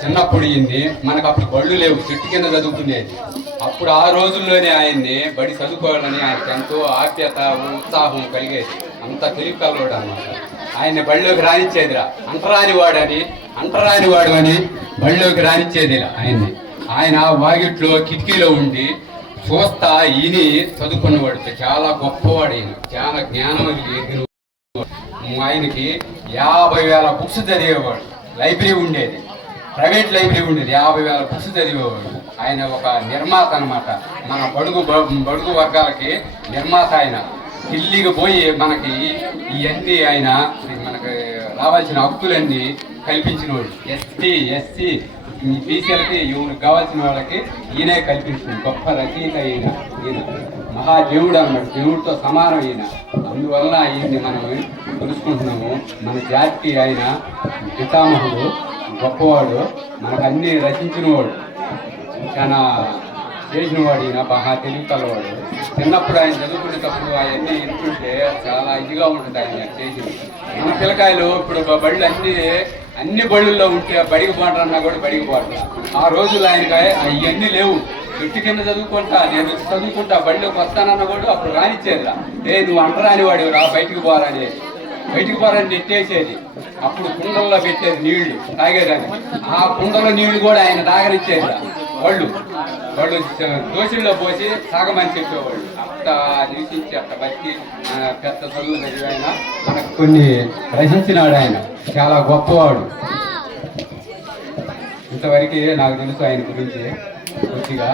చిన్నప్పుడు ఈయన్ని మనకు అప్పుడు బళ్ళు లేవు, చెట్టు కింద చదువుకునేది. అప్పుడు ఆ రోజుల్లోనే ఆయన్ని బడి చదువుకోవాలని ఆయనకి ఎంతో ఆప్యత ఉత్సాహం కలిగేది. అంత తెలివి కలవాడు అన్నమాట. ఆయన్ని బడిలోకి రానిచ్చేదిరా, అంటరాని వాడు అని బడిలోకి రానిచ్చేదిరా ఆయన్ని. ఆయన వాగిట్లో కిటికీలో ఉండి చూస్తా ఈయని చదువుకున్నవాడు. చాలా గొప్పవాడు ఈయన, చాలా జ్ఞానం ఎదిగిన. ఆయనకి 50,000 బుక్స్ చదివేవాడు. లైబ్రరీ ఉండేది, ప్రైవేట్ లైబ్రరీ ఉండేది. 50,000 బుక్స్ చదివేవాడు. ఆయన ఒక నిర్మాత అనమాట. మన బడుగు వర్గాలకి నిర్మాత ఆయన. ఢిల్లీకి పోయి మనకి ఇవన్నీ ఆయన మనకి రావాల్సిన హక్కులన్నీ కల్పించినవాడు. ఎస్సీ బీసీలకి ఎవరికి కావాల్సిన వాళ్ళకి ఈయనే కల్పించింది. గొప్ప రచయిత ఈయన మహాదేవుడు అన్నమాట, దేవుడితో సమానం ఈయన. అందువల్ల ఈయన్ని మనం తెలుసుకుంటున్నాము. మన జాతికి ఆయన పితామహుడు, గొప్పవాడు, మనకు అన్ని రచించినవాడు, చాలా చేసినవాడు. ఈయన బాగా తెలివి కలవాడు. చిన్నప్పుడు ఆయన చదువుకునేటప్పుడు అవన్నీ వింటుంటే చాలా ఇదిగా ఉంటుంది ఆయన చేసింది. మన పిల్లకాయలు ఇప్పుడు బళ్ళు అన్ని బళ్ళుల్లో ఉంటే బడికి పోంటారన్నా కూడా బడికి పోతారు. ఆ రోజులు ఆయనకి అవన్నీ లేవు. చెట్టు కింద చదువుకుంటా, నేను చదువుకుంటా, బడిలోకి వస్తానన్నా కూడా అప్పుడు రానిచ్చేదిరా. నువ్వు అంటరాని వాడు రా, బయటికి పోరని నెట్టేసేది. అప్పుడు కుండల్లో పెట్టేది నీళ్లు తాగేదాన్ని. ఆ కుండలో నీళ్లు కూడా ఆయన తాగనిచ్చేదిరా. వాళ్ళు దోషుల్లో పోసి సాగమని చెప్పేవాళ్ళు. అంత నివసించి అంత బతికి పెద్ద చదువు చదివి ఆయన మనకు కొన్ని రచించినాడు. ఆయన చాలా గొప్పవాడు. ఇంతవరకు నాకు తెలుసు ఆయన గురించి కొద్దిగా.